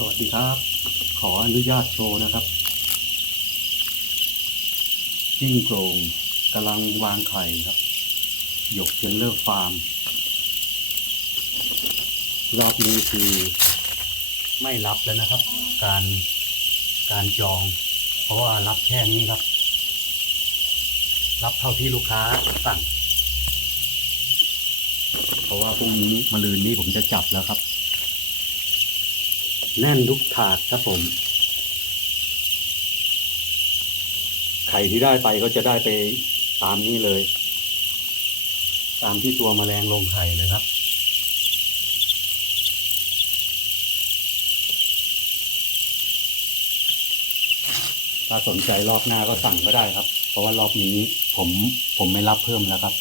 สวัสดีครับ ขออนุญาตโชว์นะครับจิ้งโกรงกำลังวางไข่ครับ หยกเทนเลอร์ฟาร์ม รอบนี้คือไม่รับแล้วนะครับ การการจอง เพราะว่ารับแค่นี้ครับ รับเท่าที่ลูกค้าสั่ง เพราะว่าพรุ่งนี้มะรืนนี้ผมจะจับแล้วครับ แน่นทุกถาดครับผม ไข่ที่ได้ไปก็จะได้ไปตามนี้เลย ตามที่ตัวแมลงลงไข่เลยครับ ถ้าสนใจรอบหน้าก็สั่งก็ได้ครับ เพราะว่ารอบนี้ผมผมไม่รับเพิ่มแล้วครับ